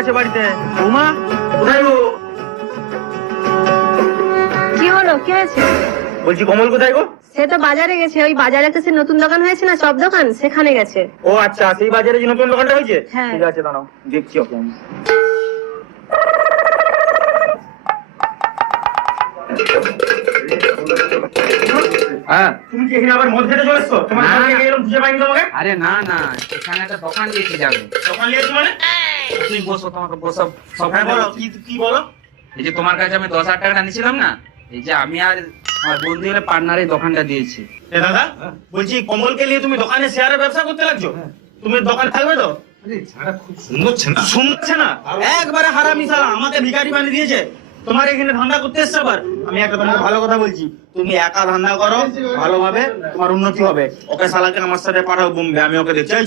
আছে বাড়িতে। বৌমা কোথায় গো? কি হলো, কি হয়েছে? বলছি কমল কোথায় গো? সে তো বাজারে গেছে, ওই বাজারে একটা সে নতুন দোকান হয়েছে না, চপ দোকান, সেখানে গেছে। ও আচ্ছা, সেই বাজারে যে নতুন দোকানটা হয়েছে। হ্যাঁ। ঠিক আছে, দাঁড়াও দেখছি ওকে আমি। হ্যাঁ। তুমি কি এখানে আবার মদ খেতে চলে এসছো? তোমার না, দোকানে না। গেলাম, খুঁজে পাইনি তোমাকে। আরে না না, এখানে একটা দোকান দিয়েছি যাবে। দোকান নিয়েছো মানে? তুমি বসো, তোমাকে বসো। সব হ্যাঁ বলো, কি বলো? এই যে তোমার কাছে আমি 10,000 টাকা নিয়েছিলাম না, এই যে আমি আর আমার বন্ধু মিলে পার্টনারে দোকানটা দিয়েছি। এ দাদা, বলছি কমলকে নিয়ে তুমি দোকানে শেয়ারে ব্যবসা করতে লাগছো? তুমি দোকান থাকবে তো? খুব সুন্দর ছেনা। শুনছে না, একবারে হারামি শালা, আমাকে ভিখারি বানিয়ে দিয়েছে। তোমার এখানে ধান্দা করতে এসছে আবার। আমি একটা তোমাকে ভালো কথা বলছি, তুমি একা ধান্দা করো, ভালোভাবে তোমার উন্নতি হবে। ওকে শালাকে আমার সাথে পাঠাও বোম্বে, আমি ওকে দেখছি। এই চল।